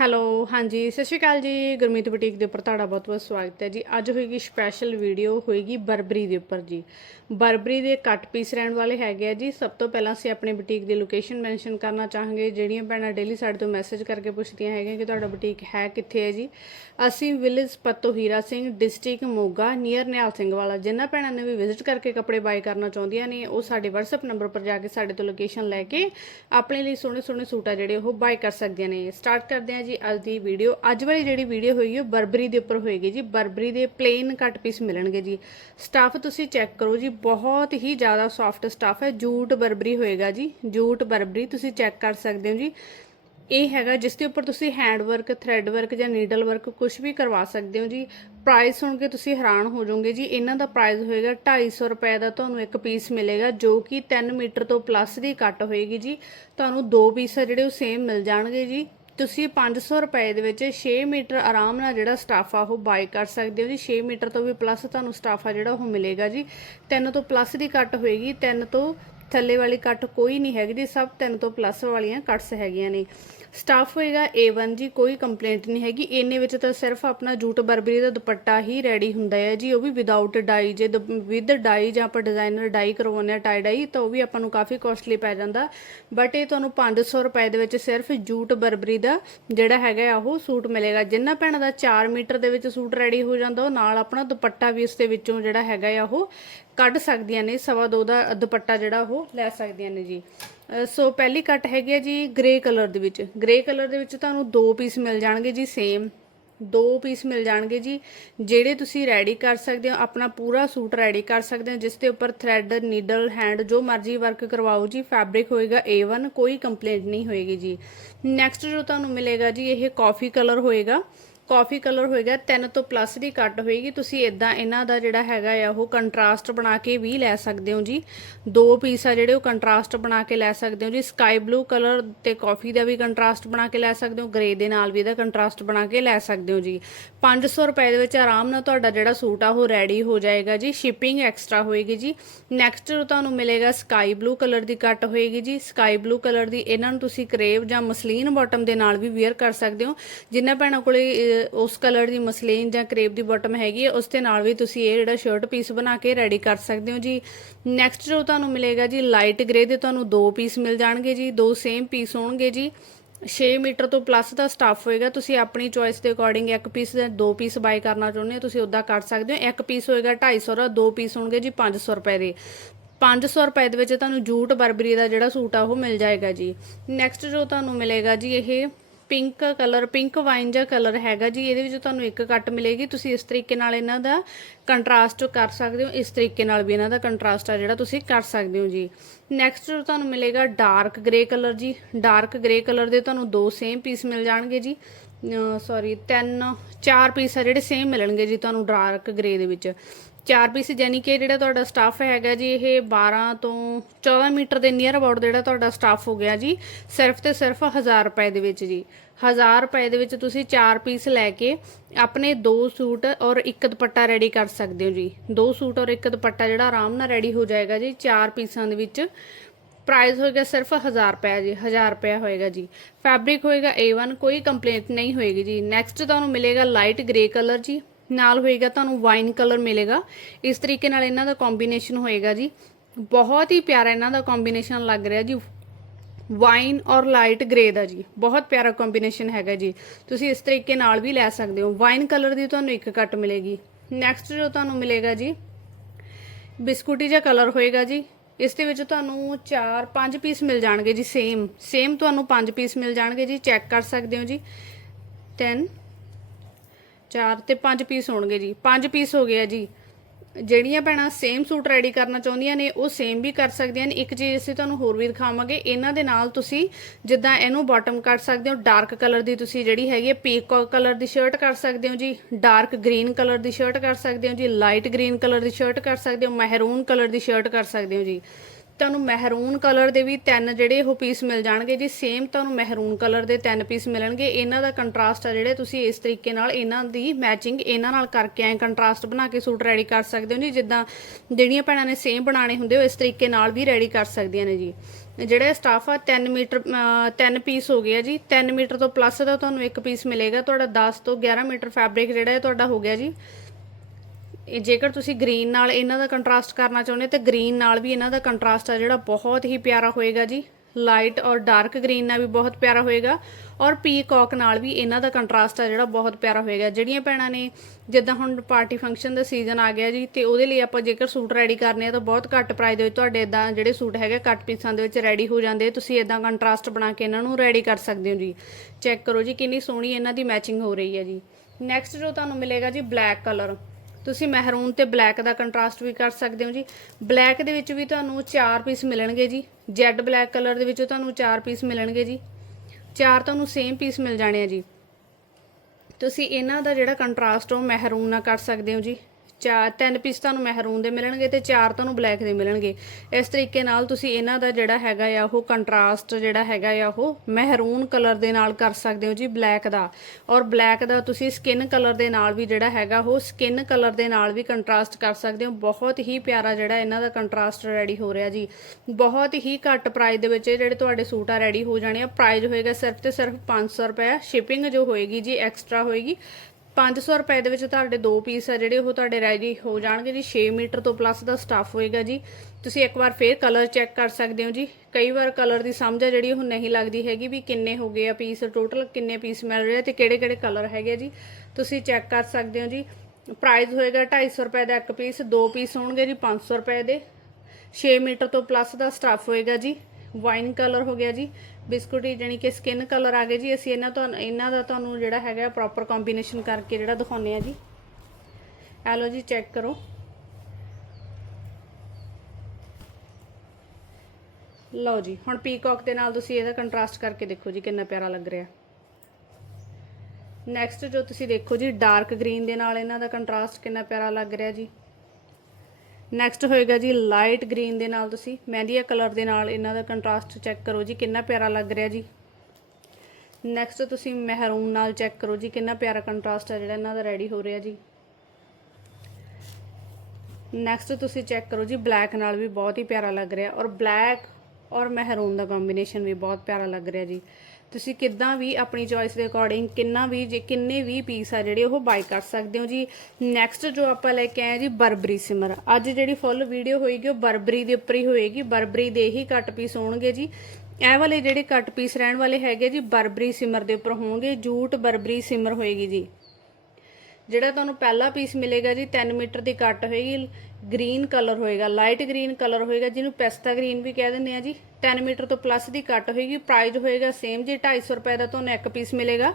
Hello, ਹਾਂਜੀ, ਸਤਿ ਸ਼੍ਰੀ ਅਕਾਲ ਜੀ। ਗੁਰਮੀਤ ਬੁਟੀਕ ਦੇ ਉੱਪਰ ਤੁਹਾਡਾ ਬਹੁਤ-ਬਹੁਤ ਸਵਾਗਤ ਹੈ ਜੀ। ਅੱਜ ਹੋਏਗੀ ਸਪੈਸ਼ਲ ਵੀਡੀਓ ਹੋਏਗੀ ਬਰਬਰੀ ਦੇ ਉੱਪਰ ਜੀ। ਬਰਬਰੀ ਦੇ ਕੱਟ ਪੀਸ ਰਹਿਣ ਵਾਲੇ ਹੈਗੇ ਆ ਜੀ। ਸਭ ਤੋਂ ਪਹਿਲਾਂ ਅਸੀਂ ਆਪਣੀ ਬੁਟੀਕ ਦੀ ਲੋਕੇਸ਼ਨ ਮੈਂਸ਼ਨ ਕਰਨਾ ਚਾਹਾਂਗੇ। ਜਿਹੜੀਆਂ ਭੈਣਾਂ ਡੇਲੀ ਸਾਡੇ ਤੋਂ ਮੈਸੇਜ ਕਰਕੇ ਪੁੱਛਦੀਆਂ ਹੈਗੀਆਂ ਕਿ ਤੁਹਾਡਾ ਬੁਟੀਕ ਹੈ ਕਿੱਥੇ ਹੈ ਜੀ। ਅਸੀਂ village Patto Hira Singh district Moga near Nihal Singh Wala. ਜਿਨ੍ਹਾਂ ਭੈਣਾਂ ਨੇ ਵੀ ਵਿਜ਼ਿਟ ਕਰਕੇ ਕੱਪੜੇ ਬਾਈ ਕਰਨਾ ਚਾਹੁੰਦੀਆਂ ਨੇ, ਉਹ ਸਾਡੇ WhatsApp ਨੰਬਰ ਪਰ ਜਾ ਕੇ ਸਾਡੇ ਤੋਂ ਲੋਕੇਸ਼ਨ ਲੈ ਕੇ ਆਪਣੇ ਲਈ ਸੋਹਣੇ ਸੋਹਣੇ ਸੂਟ ਆ ਜਿਹੜੇ ਉਹ ਬਾਈ ਕਰ ਸਕਦੀਆਂ ਨੇ। ਸਟਾਰਟ ਕਰਦੇ ਹਾਂ ਜੀ, ਅੱਜ ਦੀ ਵੀਡੀਓ, ਅੱਜ ਵਾਲੀ ਜਿਹੜੀ ਵੀਡੀਓ ਹੋਏਗੀ ਉਹ ਬਰਬਰੀ ਦੇ ਉੱਪਰ ਹੋਏਗੀ ਜੀ। ਬਰਬਰੀ ਦੇ ਪਲੇਨ ਕੱਟ ਪੀਸ ਮਿਲਣਗੇ ਜੀ। ਸਟਾਫ ਤੁਸੀਂ ਚੈੱਕ ਕਰੋ ਜੀ, ਬਹੁਤ ਹੀ ਜ਼ਿਆਦਾ ਸੌਫਟ ਸਟਾਫ ਹੈ। ਜੂਟ ਬਰਬਰੀ ਹੋਏਗਾ ਜੀ। ਜੂਟ ਬਰਬਰੀ ਤੁਸੀਂ ਚੈੱਕ ਕਰ ਸਕਦੇ ਹੋ ਜੀ। ਇਹ ਹੈਗਾ ਜਿਸ ਦੇ ਉੱਪਰ ਤੁਸੀਂ ਹੈਂਡ ਵਰਕ ਥ੍ਰੈਡ ਵਰਕ ਜਾਂ ਨੀਡਲ ਵਰਕ ਕੁਝ ਵੀ ਕਰਵਾ ਸਕਦੇ ਹੋ ਜੀ। ਪ੍ਰਾਈਸ ਸੁਣ ਕੇ ਤੁਸੀਂ ਹੈਰਾਨ ਹੋ ਜਾਓਗੇ ਜੀ। ਇਹਨਾਂ ਦਾ ਪ੍ਰਾਈਸ ਹੋਏਗਾ 250 ਰੁਪਏ ਦਾ ਤੁਹਾਨੂੰ ਇੱਕ ਪੀਸ ਮਿਲੇਗਾ, ਜੋ ਕਿ 3 ਮੀਟਰ ਤੋਂ ਪਲੱਸ ਦੀ ਕੱਟ ਹੋਏਗੀ ਜੀ। ਤੁਹਾਨੂੰ ਦੋ ਪੀਸ ਆ ਜਿਹੜੇ ਉਹ ਸੇਮ ਮਿਲ ਜਾਣਗੇ ਜੀ। ਤੁਸੀਂ 500 ਰੁਪਏ ਦੇ ਵਿੱਚ 6 ਮੀਟਰ ਆਰਾਮ ਨਾਲ ਜਿਹੜਾ ਸਟਾਫ ਆ ਉਹ ਬਾਈ ਕਰ ਸਕਦੇ ਹੋ ਜੀ। 6 ਮੀਟਰ ਤੋਂ ਵੀ ਪਲੱਸ ਤੁਹਾਨੂੰ ਸਟਾਫ ਆ ਜਿਹੜਾ ਉਹ ਮਿਲੇਗਾ ਜੀ। 3 ਤੋਂ ਪਲੱਸ ਦੀ ਕੱਟ ਹੋਏਗੀ। 3 ਤੋਂ ਥੱਲੇ ਵਾਲੀ ਕੱਟ ਕੋਈ ਨਹੀਂ ਹੈਗੀ ਜੀ, ਸਭ 3 ਤੋਂ ਪਲੱਸ ਵਾਲੀਆਂ ਕੱਟਸ ਹੈਗੀਆਂ ਨੇ। ਸਟਾਫ ਹੋਏਗਾ A1 ਜੀ, ਕੋਈ ਕੰਪਲੇਂਟ ਨਹੀਂ ਹੈਗੀ। ਇੰਨੇ ਵਿੱਚ ਤਾਂ ਸਿਰਫ ਆਪਣਾ ਜੂਟ ਬਰਬਰੀ ਦਾ ਦੁਪੱਟਾ ਹੀ ਰੈਡੀ ਹੁੰਦਾ ਹੈ ਜੀ, ਉਹ ਵੀ ਵਿਦਆਊਟ ਡਾਈ ਜੇ ਵਿਦ ਡਾਈ ਜਾਂ ਆਪਾਂ ਡਿਜ਼ਾਈਨਰ ਡਾਈ ਕਰਵਾਉਂਦੇ ਆ ਟਾਈ ਡਾਈ ਤਾਂ ਉਹ ਵੀ ਆਪਾਂ ਨੂੰ ਕਾਫੀ ਕੋਸਟਲੀ ਪੈ ਜਾਂਦਾ। ਬਟ ਇਹ ਤੁਹਾਨੂੰ 500 ਰੁਪਏ ਦੇ ਵਿੱਚ ਸਿਰਫ ਜੂਟ ਬਰਬਰੀ ਦਾ ਜਿਹੜਾ ਹੈਗਾ ਆ, ਉਹ ਸੂਟ ਮਿਲੇਗਾ। ਜਿੰਨਾ ਭੈਣਾਂ ਦਾ 4 ਮੀਟਰ ਦੇ ਵਿੱਚ ਸੂਟ ਰੈਡੀ ਹੋ ਜਾਂਦਾ, ਉਹ ਨਾਲ ਆਪਣਾ ਦੁਪੱਟਾ ਵੀ ਉਸ ਦੇ ਵਿੱਚੋਂ ਜਿਹੜਾ ਹੈਗਾ ਆ, ਉਹ ਕੱਢ ਸਕਦੀਆਂ ਨੇ, ਸਵਾ ਦੋ ਦਾ ਦੁਪੱਟਾ ਜਿਹੜਾ ਉਹ ਲੈ ਸਕਦੀਆਂ ਨੇ ਜੀ। ਸੋ ਪਹਿਲੀ ਕੱਟ ਹੈਗੀ ਹੈ ਜੀ ਗ੍ਰੇ ਕਲਰ ਦੇ ਵਿੱਚ। ਗ੍ਰੇ ਕਲਰ ਦੇ ਵਿੱਚ ਤੁਹਾਨੂੰ ਦੋ ਪੀਸ ਮਿਲ ਜਾਣਗੇ ਜੀ ਸੇਮ ਦੋ ਪੀਸ ਮਿਲ ਜਾਣਗੇ ਜੀ, ਜਿਹੜੇ ਤੁਸੀਂ ਰੈਡੀ ਕਰ ਸਕਦੇ ਹੋ, ਆਪਣਾ ਪੂਰਾ ਸੂਟ ਰੈਡੀ ਕਰ ਸਕਦੇ ਹੋ, ਜਿਸ ਦੇ ਉੱਪਰ ਥ੍ਰੈਡ ਨੀਡਲ ਹੈਂਡ ਜੋ ਮਰਜ਼ੀ ਵਰਕ ਕਰਵਾਓ ਜੀ ਫੈਬਰਿਕ ਹੋਏਗਾ A1 ਕੋਈ ਕੰਪਲੇਂਟ ਨਹੀਂ ਹੋਏਗੀ ਜੀ। ਨੈਕਸਟ ਜੋ ਤੁਹਾਨੂੰ ਮਿਲੇਗਾ ਜੀ, ਇਹ ਕਾਫੀ ਕਲਰ ਹੋਏਗਾ। ਕਾਫੀ ਕਲਰ ਹੋਏਗਾ, ਤਿੰਨ ਤੋਂ ਪਲੱਸ ਦੀ ਕੱਟ ਹੋਏਗੀ। ਤੁਸੀਂ ਇਦਾਂ ਇਹਨਾਂ ਦਾ ਜਿਹੜਾ ਹੈਗਾ ਆ, ਉਹ ਕੰਟਰਾਸਟ ਬਣਾ ਕੇ ਵੀ ਲੈ ਸਕਦੇ ਹੋ ਜੀ। ਦੋ ਪੀਸ ਆ ਜਿਹੜੇ ਉਹ ਕੰਟਰਾਸਟ ਬਣਾ ਕੇ ਲੈ ਸਕਦੇ ਹੋ ਜੀ। ਸਕਾਈ ਬਲੂ ਕਲਰ ਤੇ ਕਾਫੀ ਦਾ ਵੀ ਕੰਟਰਾਸਟ ਬਣਾ ਕੇ ਲੈ ਸਕਦੇ ਹੋ। ਗ੍ਰੇ ਦੇ ਨਾਲ ਵੀ ਇਹਦਾ ਕੰਟਰਾਸਟ ਬਣਾ ਕੇ ਲੈ ਸਕਦੇ ਹੋ ਜੀ। 500 ਰੁਪਏ ਦੇ ਵਿੱਚ ਆਰਾਮ ਨਾਲ ਤੁਹਾਡਾ ਜਿਹੜਾ ਸੂਟ ਆ, ਉਹ ਰੈਡੀ ਹੋ ਜਾਏਗਾ ਜੀ। ਸ਼ਿਪਿੰਗ ਐਕਸਟਰਾ ਹੋਏਗੀ ਜੀ। ਨੈਕਸਟ ਤੁਹਾਨੂੰ ਮਿਲੇਗਾ ਸਕਾਈ ਬਲੂ ਕਲਰ ਦੀ ਕੱਟ ਹੋਏਗੀ ਜੀ। ਸਕਾਈ ਬਲੂ ਕਲਰ ਦੀ ਇਹਨਾਂ ਨੂੰ ਤੁਸੀਂ ਕਰੇਵ ਜਾਂ ਮਸਲੀਨ ਬਾਟਮ ਦੇ ਨਾਲ ਵੀ ਵੇਅਰ ਕਰ ਸਕਦੇ ਹੋ। ਜਿੰਨਾ ਭੈਣਾਂ ਕੋਲੇ ਉਸ ਕਲਰ ਦੀ ਮਸਲੀਨ ਜਾਂ ਕਰੇਵ ਦੀ ਬਾਟਮ ਹੈਗੀ ਹੈ, ਉਸ ਦੇ ਨਾਲ ਵੀ ਤੁਸੀਂ ਇਹ ਜਿਹੜਾ ਸ਼ਰਟ ਪੀਸ ਬਣਾ ਕੇ ਰੈਡੀ ਕਰ ਸਕਦੇ ਹੋ ਜੀ। ਨੈਕਸਟ ਜੋ ਤੁਹਾਨੂੰ ਮਿਲੇਗਾ ਜੀ ਲਾਈਟ ਗ੍ਰੇ ਦੇ ਤੁਹਾਨੂੰ ਦੋ ਪੀਸ ਮਿਲ ਜਾਣਗੇ ਜੀ, ਦੋ ਸੇਮ ਪੀਸ ਹੋਣਗੇ ਜੀ। 6 ਮੀਟਰ ਤੋਂ ਪਲੱਸ ਦਾ ਸਟਾਫ ਹੋਏਗਾ, ਤੁਸੀਂ ਆਪਣੀ ਚੋਇਸ ਦੇ ਅਕੋਰਡਿੰਗ ਇੱਕ ਪੀਸ ਜਾਂ ਦੋ ਪੀਸ ਬਾਈ ਕਰਨਾ ਚਾਹੁੰਦੇ ਹੋ, ਤੁਸੀਂ ਉਦਾਂ ਕਰ ਸਕਦੇ ਹੋ। ਇੱਕ ਪੀਸ ਹੋਏਗਾ 250 ਦਾ, ਦੋ ਪੀਸ ਹੋਣਗੇ ਜੀ 500 ਰੁਪਏ ਦੇ। 500 ਰੁਪਏ ਦੇ ਵਿੱਚ ਤੁਹਾਨੂੰ ਜੂਟ ਬਰਬਰੀ ਦਾ ਜਿਹੜਾ ਸੂਟ ਆ, ਉਹ ਮਿਲ ਜਾਏਗਾ ਜੀ। ਨੈਕਸਟ ਜੋ ਤੁਹਾਨੂੰ ਮਿਲੇਗਾ ਜੀ, ਇਹ ਪਿੰਕ ਕਲਰ, ਪਿੰਕ ਵਾਈਨ ਜਿਹਾ ਕਲਰ ਹੈਗਾ ਜੀ, ਇਹਦੇ ਵਿੱਚ ਤੁਹਾਨੂੰ ਇੱਕ ਕੱਟ ਮਿਲੇਗੀ। ਤੁਸੀਂ ਇਸ ਤਰੀਕੇ ਨਾਲ ਇਹਨਾਂ ਦਾ ਕੰਟਰਾਸਟ ਕਰ ਸਕਦੇ ਹੋ, ਇਸ ਤਰੀਕੇ ਨਾਲ ਵੀ ਇਹਨਾਂ ਦਾ ਕੰਟਰਾਸਟ ਆ ਜਿਹੜਾ ਤੁਸੀਂ ਕਰ ਸਕਦੇ ਹੋ ਜੀ। ਨੈਕਸਟ ਤੁਹਾਨੂੰ ਮਿਲੇਗਾ ਡਾਰਕ ਗ੍ਰੇ ਕਲਰ ਜੀ। ਡਾਰਕ ਗ੍ਰੇ ਕਲਰ ਦੇ ਤੁਹਾਨੂੰ ਦੋ ਸੇਮ ਪੀਸ ਮਿਲ ਜਾਣਗੇ ਜੀ। ਸੌਰੀ ਤਿੰਨ, ਚਾਰ ਪੀਸ ਆ ਜਿਹੜੇ ਸੇਮ ਮਿਲਣਗੇ ਜੀ ਤੁਹਾਨੂੰ ਡਾਰਕ ਗ੍ਰੇ ਦੇ ਵਿੱਚ। ਚਾਰ ਪੀਸ ਯਾਨੀ ਕਿ ਜਿਹੜਾ ਤੁਹਾਡਾ ਸਟਾਫ ਹੈਗਾ ਜੀ, ਇਹ 12 ਤੋਂ 14 ਮੀਟਰ ਦੇ ਨੀਅਰ ਅਬਾਊਟ ਜਿਹੜਾ ਤੁਹਾਡਾ ਸਟਾਫ ਹੋ ਗਿਆ ਜੀ, ਸਿਰਫ ਤੇ ਸਿਰਫ 1000 ਰੁਪਏ ਦੇ ਵਿੱਚ ਜੀ। 1000 ਰੁਪਏ ਦੇ ਵਿੱਚ ਤੁਸੀਂ ਚਾਰ ਪੀਸ ਲੈ ਕੇ ਆਪਣੇ ਦੋ ਸੂਟ ਔਰ ਇੱਕ ਦੁਪੱਟਾ ਰੈਡੀ ਕਰ ਸਕਦੇ ਹੋ ਜੀ। ਦੋ ਸੂਟ ਔਰ ਇੱਕ ਦੁਪੱਟਾ ਜਿਹੜਾ ਆਰਾਮ ਨਾਲ ਰੈਡੀ ਹੋ ਜਾਏਗਾ ਜੀ, ਚਾਰ ਪੀਸਾਂ ਦੇ ਵਿੱਚ। ਪ੍ਰਾਈਸ ਹੋਏਗਾ ਸਿਰਫ 1000 ਰੁਪਏ ਜੀ 1000 ਰੁਪਏ ਹੋਏਗਾ ਜੀ। ਫੈਬਰਿਕ ਹੋਏਗਾ A1 ਕੋਈ ਕੰਪਲੇਂਟ ਨਹੀਂ ਹੋਏਗੀ ਜੀ। ਨੈਕਸਟ ਤੁਹਾਨੂੰ ਮਿਲੇਗਾ ਲਾਈਟ ਗ੍ਰੇ ਕਲਰ ਜੀ। ਨਾਲ ਹੋਏਗਾ ਤੁਹਾਨੂੰ ਵਾਈਨ ਕਲਰ ਮਿਲੇਗਾ। ਇਸ ਤਰੀਕੇ ਨਾਲ ਇਹਨਾਂ ਦਾ ਕੰਬੀਨੇਸ਼ਨ ਹੋਏਗਾ ਜੀ। ਬਹੁਤ ਹੀ ਪਿਆਰਾ ਇਹਨਾਂ ਦਾ ਕੰਬੀਨੇਸ਼ਨ ਲੱਗ ਰਿਹਾ ਜੀ। ਵਾਈਨ ਔਰ ਲਾਈਟ ਗ੍ਰੇ ਦਾ ਜੀ। ਬਹੁਤ ਪਿਆਰਾ ਕੰਬੀਨੇਸ਼ਨ ਹੈਗਾ ਜੀ। ਤੁਸੀਂ ਇਸ ਤਰੀਕੇ ਨਾਲ ਵੀ ਲੈ ਸਕਦੇ ਹੋ। ਵਾਈਨ ਕਲਰ ਦੀ ਤੁਹਾਨੂੰ ਇੱਕ ਕੱਟ ਮਿਲੇਗੀ। ਨੈਕਸਟ ਜੋ ਤੁਹਾਨੂੰ ਮਿਲੇਗਾ ਜੀ, ਬਿਸਕੁਟੀ ਜਿਹਾ ਕਲਰ ਹੋਏਗਾ ਜੀ। ਇਸ ਦੇ ਵਿੱਚ ਤੁਹਾਨੂੰ 4 5 ਪੀਸ ਮਿਲ ਜਾਣਗੇ ਜੀ ਸੇਮ ਸੇਮ ਤੁਹਾਨੂੰ 5 ਪੀਸ ਮਿਲ ਜਾਣਗੇ ਜੀ ਚੈੱਕ ਕਰ ਸਕਦੇ ਹੋ ਜੀ। 10 4 ਤੇ 5 ਪੀਸ ਹੋਣਗੇ ਜੀ। 5 ਪੀਸ ਹੋ ਗਿਆ ਜੀ। ਜਿਹੜੀਆਂ ਭੈਣਾਂ ਸੇਮ ਸੂਟ ਰੈਡੀ ਕਰਨਾ ਚਾਹੁੰਦੀਆਂ ਨੇ, ਉਹ ਸੇਮ ਵੀ ਕਰ ਸਕਦੀਆਂ ਨੇ। ਇੱਕ ਚੀਜ਼ ਅਸੀਂ ਤੁਹਾਨੂੰ ਹੋਰ ਵੀ ਦਿਖਾਵਾਂਗੇ, ਇਹਨਾਂ ਦੇ ਨਾਲ ਤੁਸੀਂ ਜਿੱਦਾਂ ਇਹਨੂੰ ਬਾਟਮ ਕੱਟ ਸਕਦੇ ਹੋ ਡਾਰਕ ਕਲਰ ਦੀ ਤੁਸੀਂ ਜਿਹੜੀ ਹੈਗੀ ਹੈ ਪੀਕੌਕ ਕਲਰ ਦੀ ਸ਼ਰਟ ਕਰ ਸਕਦੇ ਹੋ ਜੀ ਡਾਰਕ ਗ੍ਰੀਨ ਕਲਰ ਦੀ ਸ਼ਰਟ ਕਰ ਸਕਦੇ ਹੋ ਜੀ ਲਾਈਟ ਗ੍ਰੀਨ ਕਲਰ ਦੀ ਸ਼ਰਟ ਕਰ ਸਕਦੇ ਹੋ ਮਹਿਰੂਨ ਕਲਰ ਦੀ ਸ਼ਰਟ ਕਰ ਸਕਦੇ ਹੋ ਜੀ। ਤੁਹਾਨੂੰ ਮਹਿਰੂਨ ਕਲਰ ਦੇ ਵੀ ਤਿੰਨ ਜਿਹੜੇ ਉਹ ਪੀਸ ਮਿਲ ਜਾਣਗੇ ਜੀ ਸੇਮ ਤੁਹਾਨੂੰ ਮਹਿਰੂਨ ਕਲਰ ਦੇ ਤਿੰਨ ਪੀਸ ਮਿਲਣਗੇ। ਇਹਨਾਂ ਦਾ ਕੰਟਰਾਸਟ ਆ ਜਿਹੜੇ ਤੁਸੀਂ ਇਸ ਤਰੀਕੇ ਨਾਲ ਇਹਨਾਂ ਦੀ ਮੈਚਿੰਗ ਇਹਨਾਂ ਨਾਲ ਕਰਕੇ ਐ ਕੰਟਰਾਸਟ ਬਣਾ ਕੇ ਸੂਟ ਰੈਡੀ ਕਰ ਸਕਦੇ ਹੋ ਜੀ, ਜਿੱਦਾਂ ਜਿਹੜੀਆਂ ਭੈਣਾਂ ਨੇ ਸੇਮ ਬਣਾਣੇ ਹੁੰਦੇ ਹੋ ਇਸ ਤਰੀਕੇ ਨਾਲ ਵੀ ਰੈਡੀ ਕਰ ਸਕਦੀਆਂ ਨੇ ਜੀ। ਜਿਹੜਾ ਸਟਾਫ ਆ 3 ਮੀਟਰ 3 ਪੀਸ ਹੋ ਗਿਆ ਜੀ। 3 ਮੀਟਰ ਤੋਂ ਪਲੱਸ ਦਾ ਤੁਹਾਨੂੰ ਇੱਕ ਪੀਸ ਮਿਲੇਗਾ। ਤੁਹਾਡਾ 10 ਤੋਂ 11 ਮੀਟਰ ਫੈਬਰਿਕ ਜਿਹੜਾ ਹੈ ਤੁਹਾਡਾ ਹੋ ਗਿਆ ਜੀ। ਜੇਕਰ ਤੁਸੀਂ ਗ੍ਰੀਨ ਨਾਲ ਇਹਨਾਂ ਦਾ ਕੰਟਰਾਸਟ ਕਰਨਾ ਚਾਹੁੰਦੇ ਤੇ ਗ੍ਰੀਨ ਨਾਲ ਵੀ ਇਹਨਾਂ ਦਾ ਕੰਟਰਾਸਟ ਆ ਜਿਹੜਾ ਬਹੁਤ ਹੀ ਪਿਆਰਾ ਹੋਏਗਾ ਜੀ। ਲਾਈਟ ਔਰ ਡਾਰਕ ਗ੍ਰੀਨ ਨਾਲ ਵੀ ਬਹੁਤ ਪਿਆਰਾ ਹੋਏਗਾ ਔਰ ਪੀਕੌਕ ਨਾਲ ਵੀ ਇਹਨਾਂ ਦਾ ਕੰਟਰਾਸਟ ਆ ਜਿਹੜਾ ਬਹੁਤ ਪਿਆਰਾ ਹੋਏਗਾ। ਜਿਹੜੀਆਂ ਭੈਣਾਂ ਨੇ ਜਿੱਦਾਂ ਹੁਣ ਪਾਰਟੀ ਫੰਕਸ਼ਨ ਦਾ ਸੀਜ਼ਨ ਆ ਗਿਆ ਜੀ, ਤੇ ਉਹਦੇ ਲਈ ਆਪਾਂ ਜੇਕਰ ਸੂਟ ਰੈਡੀ ਕਰਨੇ ਆ ਤਾਂ ਬਹੁਤ ਘੱਟ ਪ੍ਰਾਈਸ ਦੇ ਵਿੱਚ ਤੁਹਾਡੇ ਇਦਾਂ ਜਿਹੜੇ ਸੂਟ ਹੈਗੇ ਕੱਟ ਪੀਸਾਂ ਦੇ ਵਿੱਚ ਰੈਡੀ ਹੋ ਜਾਂਦੇ ਤੁਸੀਂ ਇਦਾਂ ਕੰਟਰਾਸਟ ਬਣਾ ਕੇ ਇਹਨਾਂ ਨੂੰ ਰੈਡੀ ਕਰ ਸਕਦੇ ਹੋ ਜੀ। ਚੈੱਕ ਕਰੋ ਜੀ ਕਿੰਨੀ ਸੋਹਣੀ ਇਹਨਾਂ ਦੀ ਮੈਚਿੰਗ ਹੋ ਰਹੀ ਹੈ ਜੀ। ਨੈਕਸਟ ਜੋ ਤੁਹਾਨੂੰ ਮਿਲੇਗਾ ਜੀ ਬਲੈਕ ਕਲਰ ਤੁਸੀਂ ਮਹਿਰੂਨ ਤੇ ਬਲੈਕ ਦਾ ਕੰਟਰਾਸਟ ਵੀ ਕਰ ਸਕਦੇ ਹੋ ਜੀ। ਬਲੈਕ ਦੇ ਵਿੱਚ ਵੀ ਤੁਹਾਨੂੰ 4 ਪੀਸ ਮਿਲਣਗੇ ਜੀ। ਜੈਡ ਬਲੈਕ ਕਲਰ ਦੇ ਵਿੱਚੋਂ ਤੁਹਾਨੂੰ 4 ਪੀਸ ਮਿਲਣਗੇ ਜੀ। ਚਾਰ ਤੁਹਾਨੂੰ ਸੇਮ ਪੀਸ ਮਿਲ ਜਾਣੇ ਆ ਜੀ। ਤੁਸੀਂ ਇਹਨਾਂ ਦਾ ਜਿਹੜਾ ਕੰਟਰਾਸਟ ਉਹ ਮਹਿਰੂਨ ਨਾਲ ਕਰ ਸਕਦੇ ਹੋ ਜੀ। ਚਾਰ, ਤਿੰਨ ਪੀਸ ਤੁਹਾਨੂੰ ਮਹਿਰੂਨ ਦੇ ਮਿਲਣਗੇ ਤੇ ਚਾਰ ਤੁਹਾਨੂੰ ਬਲੈਕ ਦੇ ਮਿਲਣਗੇ। ਇਸ ਤਰੀਕੇ ਨਾਲ ਤੁਸੀਂ ਇਹਨਾਂ ਦਾ ਜਿਹੜਾ ਹੈਗਾ ਆ, ਉਹ ਕੰਟਰਾਸਟ ਜਿਹੜਾ ਹੈਗਾ ਆ, ਉਹ ਮਹਿਰੂਨ ਕਲਰ ਦੇ ਨਾਲ ਕਰ ਸਕਦੇ ਹੋ ਜੀ ਬਲੈਕ ਦਾ। ਔਰ ਬਲੈਕ ਦਾ ਤੁਸੀਂ ਸਕਿਨ ਕਲਰ ਦੇ ਨਾਲ ਵੀ ਜਿਹੜਾ ਹੈਗਾ, ਉਹ ਸਕਿਨ ਕਲਰ ਦੇ ਨਾਲ ਵੀ ਕੰਟਰਾਸਟ ਕਰ ਸਕਦੇ ਹੋ। ਬਹੁਤ ਹੀ ਪਿਆਰਾ ਜਿਹੜਾ ਇਹਨਾਂ ਦਾ ਕੰਟਰਾਸਟ ਰੈਡੀ ਹੋ ਰਿਹਾ ਜੀ। ਬਹੁਤ ਹੀ ਘੱਟ ਪ੍ਰਾਈਸ ਦੇ ਵਿੱਚ ਇਹ ਜਿਹੜੇ ਤੁਹਾਡੇ ਸੂਟ ਆ ਰੈਡੀ ਹੋ ਜਾਣੇ ਆ। ਪ੍ਰਾਈਸ ਹੋਏਗਾ ਸਿਰਫ ਤੇ ਸਿਰਫ 500 ਰੁਪਏ। ਸ਼ਿਪਿੰਗ ਜੋ ਹੋਏਗੀ ਜੀ ਐਕਸਟਰਾ ਹੋਏਗੀ। 500 ਰੁਪਏ ਦੇ ਵਿੱਚ ਤੁਹਾਡੇ ਦੋ ਪੀਸ ਆ ਜਿਹੜੇ ਉਹ ਤੁਹਾਡੇ ਰੈਡੀ ਹੋ ਜਾਣਗੇ ਜੀ। 6 ਮੀਟਰ ਤੋਂ ਪਲੱਸ ਦਾ ਸਟਾਫ ਹੋਏਗਾ ਜੀ। ਤੁਸੀਂ ਇੱਕ ਵਾਰ ਫੇਰ ਕਲਰ ਚੈੱਕ ਕਰ ਸਕਦੇ ਹੋ ਜੀ। ਕਈ ਵਾਰ ਕਲਰ ਦੀ ਸਮਝ ਆ ਜਿਹੜੀ ਉਹ ਨਹੀਂ ਲੱਗਦੀ ਹੈਗੀ ਵੀ ਕਿੰਨੇ ਹੋ ਗਏ ਆ ਪੀਸ ਟੋਟਲ ਕਿੰਨੇ ਪੀਸ ਮਿਲ ਰਹੇ ਆ ਤੇ ਕਿਹੜੇ ਕਿਹੜੇ ਕਲਰ ਹੈਗੇ ਜੀ। ਤੁਸੀਂ ਚੈੱਕ ਕਰ ਸਕਦੇ ਹੋ ਜੀ। ਪ੍ਰਾਈਸ ਹੋਏਗਾ 250 ਰੁਪਏ ਦਾ ਇੱਕ ਪੀਸ ਦੋ ਪੀਸ ਹੋਣਗੇ ਜੀ 500 ਰੁਪਏ ਦੇ। 6 ਮੀਟਰ ਤੋਂ ਪਲੱਸ ਦਾ ਸਟਾਫ ਹੋਏਗਾ ਜੀ। ਵਾਈਨ ਕਲਰ ਹੋ ਗਿਆ ਜੀ। ਬਿਸਕੁਟੀ ਜਾਨੀ ਕਿ ਸਕਿਨ ਕਲਰ ਆ ਗਏ ਜੀ। ਅਸੀਂ ਇਹਨਾਂ ਤੋਂ ਇਹਨਾਂ ਦਾ ਤੁਹਾਨੂੰ ਜਿਹੜਾ ਹੈਗਾ ਪ੍ਰੋਪਰ ਕੰਬੀਨੇਸ਼ਨ ਕਰਕੇ ਜਿਹੜਾ ਦਿਖਾਉਂਦੇ ਆ ਜੀ। ਆ ਲਓ ਜੀ ਚੈੱਕ ਕਰੋ। ਲਓ ਜੀ, ਹੁਣ ਪੀਕੌਕ ਦੇ ਨਾਲ ਤੁਸੀਂ ਇਹਦਾ ਕੰਟਰਾਸਟ ਕਰਕੇ ਦੇਖੋ ਜੀ, ਕਿੰਨਾ ਪਿਆਰਾ ਲੱਗ ਰਿਹਾ। ਨੈਕਸਟ ਜੋ ਤੁਸੀਂ ਦੇਖੋ ਜੀ ਡਾਰਕ ਗ੍ਰੀਨ ਦੇ ਨਾਲ ਇਹਨਾਂ ਦਾ ਕੰਟਰਾਸਟ ਕਿੰਨਾ ਪਿਆਰਾ ਲੱਗ ਰਿਹਾ ਜੀ। ਨੈਕਸਟ ਹੋਏਗਾ ਜੀ ਲਾਈਟ ਗ੍ਰੀਨ ਦੇ ਨਾਲ ਤੁਸੀਂ ਮਹਿੰਦੀਆ ਕਲਰ ਦੇ ਨਾਲ ਇਹਨਾਂ ਦਾ ਕੰਟਰਾਸਟ ਚੈੱਕ ਕਰੋ ਜੀ, ਕਿੰਨਾ ਪਿਆਰਾ ਲੱਗ ਰਿਹਾ ਜੀ। ਨੈਕਸਟ ਤੁਸੀਂ ਮਹਿਰੂਨ ਨਾਲ ਚੈੱਕ ਕਰੋ ਜੀ, ਕਿੰਨਾ ਪਿਆਰਾ ਕੰਟਰਾਸਟ ਹੈ ਜਿਹੜਾ ਇਹਨਾਂ ਦਾ ਰੈਡੀ ਹੋ ਰਿਹਾ ਜੀ। ਨੈਕਸਟ ਤੁਸੀਂ ਚੈੱਕ ਕਰੋ ਜੀ ਬਲੈਕ ਨਾਲ ਵੀ ਬਹੁਤ ਹੀ ਪਿਆਰਾ ਲੱਗ ਰਿਹਾ ਔਰ ਬਲੈਕ ਔਰ ਮਹਿਰੂਨ ਦਾ ਕੰਬੀਨੇਸ਼ਨ ਵੀ ਬਹੁਤ ਪਿਆਰਾ ਲੱਗ ਰਿਹਾ ਜੀ। ਤੁਸੀਂ ਕਿੱਦਾਂ ਵੀ ਆਪਣੀ ਚੋਇਸ ਦੇ ਅਕੋਰਡਿੰਗ ਕਿੰਨਾ ਵੀ ਜੇ ਕਿੰਨੇ ਵੀ ਪੀਸ ਆ ਜਿਹੜੇ ਉਹ ਬਾਈ ਕਰ ਸਕਦੇ ਹੋ ਜੀ। ਨੈਕਸਟ ਜੋ ਆਪਾਂ ਲੈ ਕੇ ਆਏ ਜੀ ਬਰਬਰੀ ਸਿਮਰ। ਅੱਜ ਜਿਹੜੀ ਫੁੱਲ ਵੀਡੀਓ ਹੋਏਗੀ ਉਹ ਬਰਬਰੀ ਦੇ ਉੱਪਰ ਹੀ ਹੋਏਗੀ। ਬਰਬਰੀ ਦੇ ਹੀ ਕੱਟ ਪੀਸ ਹੋਣਗੇ ਜੀ। ਇਹ ਵਾਲੇ ਜਿਹੜੇ ਕੱਟ ਪੀਸ ਰਹਿਣ ਵਾਲੇ ਹੈਗੇ ਜੀ ਬਰਬਰੀ ਸਿਮਰ ਦੇ ਉੱਪਰ ਹੋਣਗੇ। ਜੂਟ ਬਰਬਰੀ ਸਿਮਰ ਹੋਏਗੀ ਜੀ। ਜਿਹੜਾ ਤੁਹਾਨੂੰ ਪਹਿਲਾ ਪੀਸ ਮਿਲੇਗਾ ਜੀ 3 ਮੀਟਰ ਦੀ ਕੱਟ ਹੋਏਗੀ। ਗ੍ਰੀਨ ਕਲਰ ਹੋਏਗਾ ਲਾਈਟ ਗ੍ਰੀਨ ਕਲਰ ਹੋਏਗਾ, ਜਿਹਨੂੰ ਪੈਸਤਾ ਗ੍ਰੀਨ ਵੀ ਕਹਿ ਦਿੰਦੇ ਆ ਜੀ। 10 ਮੀਟਰ ਤੋਂ ਪਲੱਸ ਦੀ ਕੱਟ ਹੋਏਗੀ ਪ੍ਰਾਈਸ ਹੋਏਗਾ ਸੇਮ ਜੀ 250 ਰੁਪਏ ਦਾ ਤੁਹਾਨੂੰ ਇੱਕ ਪੀਸ ਮਿਲੇਗਾ।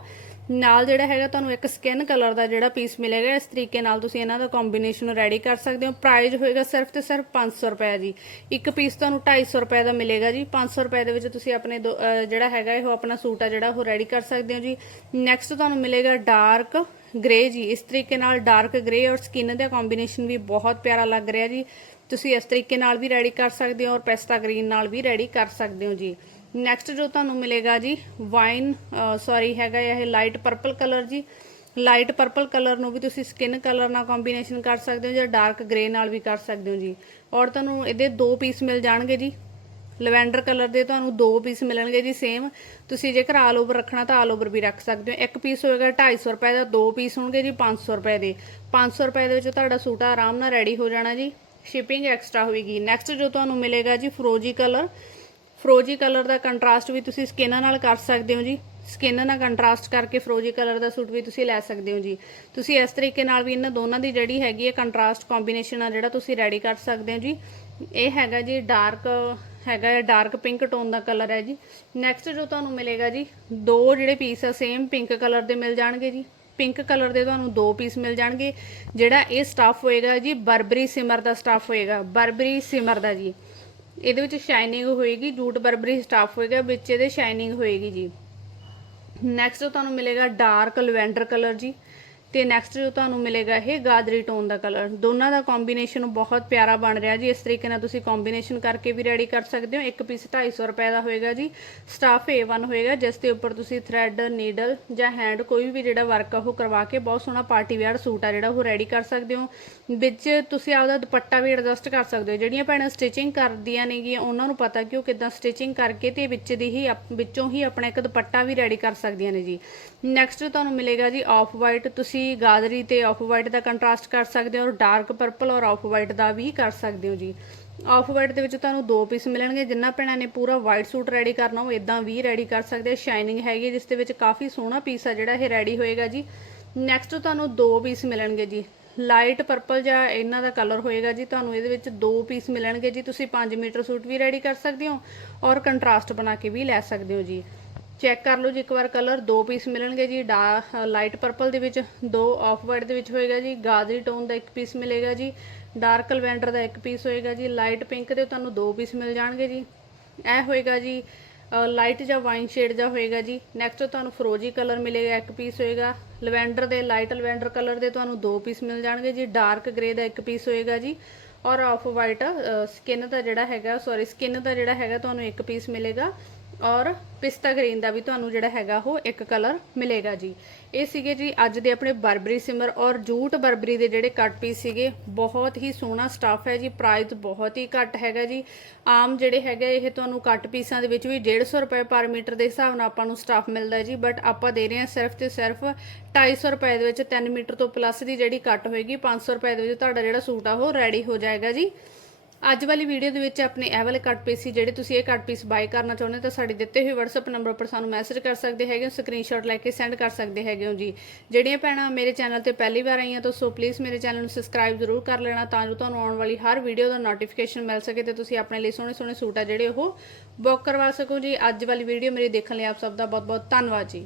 ਨਾਲ ਜਿਹੜਾ ਹੈਗਾ ਤੁਹਾਨੂੰ ਇੱਕ ਸਕਿਨ ਕਲਰ ਦਾ ਜਿਹੜਾ ਪੀਸ ਮਿਲੇਗਾ, ਇਸ ਤਰੀਕੇ ਨਾਲ ਤੁਸੀਂ ਇਹਨਾਂ ਦਾ ਕੰਬੀਨੇਸ਼ਨ ਰੈਡੀ ਕਰ ਸਕਦੇ ਹੋ। ਪ੍ਰਾਈਸ ਹੋਏਗਾ ਸਿਰਫ ਤੇ ਸਿਰਫ 500 ਰੁਪਏ ਜੀ। ਇੱਕ ਪੀਸ ਤੁਹਾਨੂੰ 250 ਰੁਪਏ ਦਾ ਮਿਲੇਗਾ ਜੀ। 500 ਰੁਪਏ ਦੇ ਵਿੱਚ ਤੁਸੀਂ ਆਪਣੇ ਦੋ- ਜਿਹੜਾ ਹੈਗਾ ਇਹ ਆਪਣਾ ਸੂਟ ਆ ਜਿਹੜਾ ਉਹ ਰੈਡੀ ਕਰ ਸਕਦੇ ਹੋ ਜੀ। ਨੈਕਸਟ ਤੁਹਾਨੂੰ ਮਿਲੇਗਾ ਡਾਰਕ ਗ੍ਰੇ ਜੀ। ਇਸ ਤਰੀਕੇ ਨਾਲ ਡਾਰਕ ਗ੍ਰੇ ਔਰ ਸਕਿਨ ਦਾ ਕੰਬੀਨੇਸ਼ਨ ਵੀ ਬਹੁਤ ਪਿਆਰਾ ਲੱਗ ਰਿਹਾ ਜੀ। ਤੁਸੀਂ ਇਸ ਤਰੀਕੇ ਨਾਲ ਵੀ ਰੈਡੀ ਕਰ ਸਕਦੇ ਹੋ ਔਰ ਪੈਸਤਾ ਗ੍ਰੀਨ ਨਾਲ ਵੀ ਰੈਡੀ ਕਰ ਸਕਦੇ ਹੋ ਜੀ। ਨੈਕਸਟ ਜੋ ਤੁਹਾਨੂੰ ਮਿਲੇਗਾ ਜੀ ਵਾਈਨ ਸੌਰੀ ਹੈਗਾ ਇਹ ਲਾਈਟ ਪਰਪਲ ਕਲਰ ਜੀ। ਲਾਈਟ ਪਰਪਲ ਕਲਰ ਨੂੰ ਵੀ ਤੁਸੀਂ ਸਕਿਨ ਕਲਰ ਨਾਲ ਕੰਬੀਨੇਸ਼ਨ ਕਰ ਸਕਦੇ ਹੋ ਜਾਂ ਡਾਰਕ ਗ੍ਰੇ ਨਾਲ ਵੀ ਕਰ ਸਕਦੇ ਹੋ ਜੀ। ਔਰ ਤੁਹਾਨੂੰ ਇਹਦੇ ਦੋ ਪੀਸ ਮਿਲ ਜਾਣਗੇ ਜੀ। ਲਵੈਂਡਰ ਕਲਰ ਦੇ ਤੁਹਾਨੂੰ ਦੋ ਪੀਸ ਮਿਲਣਗੇ ਜੀ ਸੇਮ ਤੁਸੀਂ ਜੇਕਰ ਆਲ ਓਵਰ ਰੱਖਣਾ ਤਾਂ ਆਲ ਓਵਰ ਵੀ ਰੱਖ ਸਕਦੇ ਹੋ। ਇੱਕ ਪੀਸ ਹੋਏਗਾ 250 ਰੁਪਏ ਦਾ, ਦੋ ਪੀਸ ਹੋਣਗੇ ਜੀ 500 ਰੁਪਏ ਦੇ। 500 ਰੁਪਏ ਦੇ ਵਿੱਚ ਤੁਹਾਡਾ ਸੂਟ ਆਰਾਮ ਨਾਲ ਰੈਡੀ ਹੋ ਜਾਣਾ ਜੀ। ਸ਼ਿਪਿੰਗ ਐਕਸਟਰਾ ਹੋਏਗੀ। ਨੈਕਸਟ ਜੋ ਤੁਹਾਨੂੰ ਮਿਲੇਗਾ ਜੀ ਫਰੋਜੀ ਕਲਰ ਫਰੋਜੀ ਕਲਰ ਦਾ ਕੰਟਰਾਸਟ ਵੀ ਤੁਸੀਂ ਸਕਿਨ ਨਾਲ ਕਰ ਸਕਦੇ ਹੋ ਜੀ। ਸਕਿਨ ਨਾਲ ਕੰਟਰਾਸਟ ਕਰਕੇ ਫਰੋਜੀ ਕਲਰ ਦਾ ਸੂਟ ਵੀ ਤੁਸੀਂ ਲੈ ਸਕਦੇ ਹੋ ਜੀ। ਤੁਸੀਂ ਇਸ ਤਰੀਕੇ ਨਾਲ ਵੀ ਇਹਨਾਂ ਦੋਨਾਂ ਦੀ ਜਿਹੜੀ ਹੈਗੀ ਹੈ ਕੰਟਰਾਸਟ ਕੰਬੀਨੇਸ਼ਨ ਆ ਜਿਹੜਾ ਤੁਸੀਂ ਰੈਡੀ ਕਰ ਸਕਦੇ ਹੋ ਜੀ। ਇਹ ਹੈਗਾ ਜੀ ਡਾਰਕ ਹੈਗਾ ਹੈ ਡਾਰਕ ਪਿੰਕ ਟੋਨ ਦਾ ਕਲਰ ਹੈ ਜੀ। ਨੈਕਸਟ ਜੋ ਤੁਹਾਨੂੰ ਮਿਲੇਗਾ ਜੀ, ਦੋ ਜਿਹੜੇ ਪੀਸ ਆ ਸੇਮ ਪਿੰਕ ਕਲਰ ਦੇ ਮਿਲ ਜਾਣਗੇ ਜੀ। ਪਿੰਕ ਕਲਰ ਦੇ ਤੁਹਾਨੂੰ ਦੋ ਪੀਸ ਮਿਲ ਜਾਣਗੇ। ਜਿਹੜਾ ਇਹ ਸਟਾਫ ਹੋਏਗਾ ਜੀ, ਬਰਬਰੀ ਸਿਮਰ ਦਾ ਸਟਾਫ ਹੋਏਗਾ। ਬਰਬਰੀ ਸਿਮਰ ਦਾ ਜੀ। ਇਹਦੇ ਵਿੱਚ ਸ਼ਾਈਨਿੰਗ ਹੋਏਗੀ, ਜੂਟ ਬਰਬਰੀ ਸਟਾਫ ਹੋਏਗਾ, ਵਿੱਚ ਇਹਦੇ ਸ਼ਾਈਨਿੰਗ ਹੋਏਗੀ ਜੀ। ਨੈਕਸਟ ਤੁਹਾਨੂੰ ਮਿਲੇਗਾ ਡਾਰਕ ਲਵੈਂਡਰ ਕਲਰ ਜੀ। ਤੇ ਨੈਕਸਟ ਜੋ ਤੁਹਾਨੂੰ ਮਿਲੇਗਾ ਇਹ ਗਾਦਰੀ ਟੋਨ ਦਾ ਕਲਰ ਦੋਨਾਂ ਦਾ ਕੰਬੀਨੇਸ਼ਨ ਬਹੁਤ ਪਿਆਰਾ ਬਣ ਰਿਹਾ ਜੀ। ਇਸ ਤਰੀਕੇ ਨਾਲ ਤੁਸੀਂ ਕੰਬੀਨੇਸ਼ਨ ਕਰਕੇ ਵੀ ਰੈਡੀ ਕਰ ਸਕਦੇ ਹੋ। ਇੱਕ ਪੀਸ 250 ਰੁਪਏ ਦਾ ਹੋਏਗਾ ਜੀ। ਸਟਾਫ A1 ਹੋਏਗਾ, ਜਿਸ ਦੇ ਉੱਪਰ ਤੁਸੀਂ ਥ੍ਰੈਡ ਨੀਡਲ ਜਾਂ ਹੈਂਡ ਕੋਈ ਵੀ ਜਿਹੜਾ ਵਰਕ ਆ ਉਹ ਕਰਵਾ ਕੇ ਬਹੁਤ ਸੋਹਣਾ ਪਾਰਟੀ ਵੇਅਰ ਸੂਟ ਆ ਜਿਹੜਾ ਉਹ ਰੈਡੀ ਕਰ ਸਕਦੇ ਹੋ। ਵਿੱਚ ਤੁਸੀਂ ਆਪਦਾ ਦੁਪੱਟਾ ਵੀ ਐਡਜਸਟ ਕਰ ਸਕਦੇ ਹੋ। ਜਿਹੜੀਆਂ ਭੈਣਾਂ ਸਟਿਚਿੰਗ ਕਰਦੀਆਂ ਨੇਗੀਆਂ, ਉਹਨਾਂ ਨੂੰ ਪਤਾ ਕਿ ਉਹ ਕਿਦਾਂ ਸਟਿਚਿੰਗ ਕਰਕੇ ਤੇ ਵਿੱਚ ਦੀ ਹੀ ਆਪ- ਵਿੱਚੋਂ ਹੀ ਆਪਣਾ ਇੱਕ ਦੁਪੱਟਾ ਵੀ ਰੈਡੀ ਕਰ ਸਕਦੀਆਂ ਨੇ ਜੀ। ਨੈਕਸਟ ਤੁਹਾਨੂੰ ਮਿਲੇਗਾ ਜੀ ਆਫ ਵਾਈਟ ਤੁਸੀਂ ਗਾਦਰੀ ਤੇ ਆਫ ਵਾਈਟ ਦਾ ਕੰਟਰਾਸਟ ਕਰ ਸਕਦੇ ਹੋ ਔਰ ਡਾਰਕ ਪਰਪਲ ਔਰ ਆਫ ਵਾਈਟ ਦਾ ਵੀ ਕਰ ਸਕਦੇ ਹੋ ਜੀ। ਆਫ ਵਾਈਟ ਦੇ ਵਿੱਚ ਤੁਹਾਨੂੰ ਦੋ ਪੀਸ ਮਿਲਣਗੇ, ਜਿੰਨਾ ਭੈਣਾਂ ਨੇ ਪੂਰਾ ਵਾਈਟ ਸੂਟ ਰੈਡੀ ਕਰਨਾ, ਉਹ ਇਦਾਂ ਵੀ ਰੈਡੀ ਕਰ ਸਕਦੇ ਆ। ਸ਼ਾਈਨਿੰਗ ਹੈਗੀ ਜਿਸ ਦੇ ਵਿੱਚ ਕਾਫੀ ਸੋਹਣਾ ਪੀਸ ਆ ਜਿਹੜਾ ਇਹ ਰੈਡੀ ਹੋਏਗਾ ਜੀ। ਨੈਕਸਟ ਤੁਹਾਨੂੰ ਦੋ ਪੀਸ ਮਿਲਣਗੇ ਜੀ। ਲਾਈਟ ਪਰਪਲ ਜਾਂ ਇਹਨਾਂ ਦਾ ਕਲਰ ਹੋਏਗਾ ਜੀ, ਤੁਹਾਨੂੰ ਇਹਦੇ ਵਿੱਚ ਦੋ ਪੀਸ ਮਿਲਣਗੇ ਜੀ। ਤੁਸੀਂ 5 ਮੀਟਰ ਸੂਟ ਵੀ ਰੈਡੀ ਕਰ ਸਕਦੇ ਹੋ ਔਰ ਕੰਟਰਾਸਟ ਬਣਾ ਕੇ ਵੀ ਲੈ ਸਕਦੇ ਹੋ ਜੀ। ਚੈੱਕ ਕਰ ਲਓ ਜੀ, ਇੱਕ ਵਾਰ ਕਲਰ, ਦੋ ਪੀਸ ਮਿਲਣਗੇ ਜੀ ਲਾਈਟ ਪਰਪਲ ਦੇ ਵਿੱਚ, ਦੋ ਆਫ ਵਾਈਟ ਦੇ ਵਿੱਚ ਹੋਏਗਾ ਜੀ, ਗਾਜਰੀ ਟੋਨ ਦਾ ਇੱਕ ਪੀਸ ਮਿਲੇਗਾ ਜੀ, ਡਾਰਕ ਲਵੈਂਡਰ ਦਾ ਇੱਕ ਪੀਸ ਹੋਏਗਾ ਜੀ, ਲਾਈਟ ਪਿੰਕ ਦੇ ਤੁਹਾਨੂੰ ਦੋ ਪੀਸ ਮਿਲ ਜਾਣਗੇ ਜੀ। ਇਹ ਹੋਏਗਾ ਜੀ ਲਾਈਟ ਜਾਂ ਵਾਈਨ ਸ਼ੇਡ ਦਾ ਹੋਏਗਾ ਜੀ ਨੈਕਸਟ ਤੁਹਾਨੂੰ ਫਰੋਜੀ ਕਲਰ ਮਿਲੇਗਾ, ਇੱਕ ਪੀਸ ਹੋਏਗਾ। ਲਵੈਂਡਰ ਦੇ, ਲਾਈਟ ਲਵੈਂਡਰ ਕਲਰ ਦੇ ਤੁਹਾਨੂੰ ਦੋ ਪੀਸ ਮਿਲ ਜਾਣਗੇ ਜੀ, ਡਾਰਕ ਗ੍ਰੇ ਦਾ ਇੱਕ ਪੀਸ ਹੋਏਗਾ ਜੀ, ਔਰ ਆਫ ਵਾਈਟ ਸਕਿਨ ਦਾ ਜਿਹੜਾ ਹੈਗਾ ਸੌਰੀ ਸਕਿਨ ਦਾ ਜਿਹੜਾ ਹੈਗਾ ਤੁਹਾਨੂੰ ਇੱਕ ਪੀਸ ਮਿਲੇਗਾ। ਔਰ ਪਿਸਤਾ ਗ੍ਰੀਨ ਦਾ ਵੀ ਤੁਹਾਨੂੰ ਜਿਹੜਾ ਹੈਗਾ ਉਹ ਇੱਕ ਕਲਰ ਮਿਲੇਗਾ ਜੀ। ਇਹ ਸੀਗੇ ਜੀ ਅੱਜ ਦੇ ਆਪਣੇ ਬਰਬਰੀ ਸਿਮਰ ਔਰ ਜੂਟ ਬਰਬਰੀ ਦੇ ਜਿਹੜੇ ਕੱਟ ਪੀਸ ਸੀਗੇ, ਬਹੁਤ ਹੀ ਸੋਹਣਾ ਸਟੱਫ ਹੈ ਜੀ ਪ੍ਰਾਈਸ ਬਹੁਤ ਹੀ ਘੱਟ ਹੈਗਾ ਜੀ। ਆਮ ਜਿਹੜੇ ਹੈਗੇ, ਇਹ ਤੁਹਾਨੂੰ ਕੱਟ ਪੀਸਾਂ ਦੇ ਵਿੱਚ ਵੀ 150 ਰੁਪਏ ਪਰ ਮੀਟਰ ਦੇ ਹਿਸਾਬ ਨਾਲ ਆਪਾਂ ਨੂੰ ਸਟੱਫ ਮਿਲਦਾ ਜੀ ਬਟ ਆਪਾਂ ਦੇ ਰਹੇ ਹਾਂ ਸਿਰਫ ਤੇ ਸਿਰਫ 250 ਰੁਪਏ ਦੇ ਵਿੱਚ 3 ਮੀਟਰ ਤੋਂ ਪਲੱਸ ਦੀ ਜਿਹੜੀ ਕੱਟ ਹੋਏਗੀ 500 ਰੁਪਏ ਦੇ ਵਿੱਚ ਤੁਹਾਡਾ ਜਿਹੜਾ ਸੂਟ ਆ ਉਹ ਰੈਡੀ ਹੋ ਜਾਏਗਾ ਜੀ। ਅੱਜ ਵਾਲੀ ਵੀਡੀਓ ਦੇ ਵਿੱਚ ਆਪਣੇ ਇਹ ਵਾਲੇ ਕੱਟ ਪੀਸ ਸੀ, ਜਿਹੜੇ ਤੁਸੀਂ ਇਹ ਕੱਟ ਪੀਸ ਬਾਈ ਕਰਨਾ ਚਾਹੁੰਦੇ ਹੋ, ਤਾਂ ਸਾਡੇ ਦਿੱਤੇ ਹੋਏ WhatsApp ਨੰਬਰ ਉੱਪਰ ਸਾਨੂੰ ਮੈਸੇਜ ਕਰ ਸਕਦੇ ਹੈਗੇ ਹੋ ਸਕਰੀਨਸ਼ਾਟ ਲੈ ਕੇ ਸੈਂਡ ਕਰ ਸਕਦੇ ਹੈਗੇ ਹੋ ਜੀ। ਜਿਹੜੀਆਂ ਭੈਣਾਂ ਮੇਰੇ ਚੈਨਲ ਤੇ ਪਹਿਲੀ ਵਾਰ ਆਈਆਂ ਤਾਂ ਸੋ ਪਲੀਜ਼ ਮੇਰੇ ਚੈਨਲ ਨੂੰ ਸਬਸਕ੍ਰਾਈਬ ਜ਼ਰੂਰ ਕਰ ਲੈਣਾ, ਤਾਂ ਜੋ ਤੁਹਾਨੂੰ ਆਉਣ ਵਾਲੀ ਹਰ ਵੀਡੀਓ ਦਾ ਨੋਟੀਫਿਕੇਸ਼ਨ ਮਿਲ ਸਕੇ ਤੇ ਤੁਸੀਂ ਆਪਣੇ ਲਈ ਸੋਹਣੇ ਸੋਹਣੇ ਸੂਟ ਆ ਜਿਹੜੇ ਉਹ ਬੁੱਕ ਕਰਵਾ ਸਕੋ ਜੀ। ਅੱਜ ਵਾਲੀ ਵੀਡੀਓ ਮੇਰੇ ਦੇਖਣ ਲਈ ਆਪ ਸਭ ਦਾ ਬਹੁਤ ਬਹੁਤ ਧੰਨਵਾਦ ਜੀ।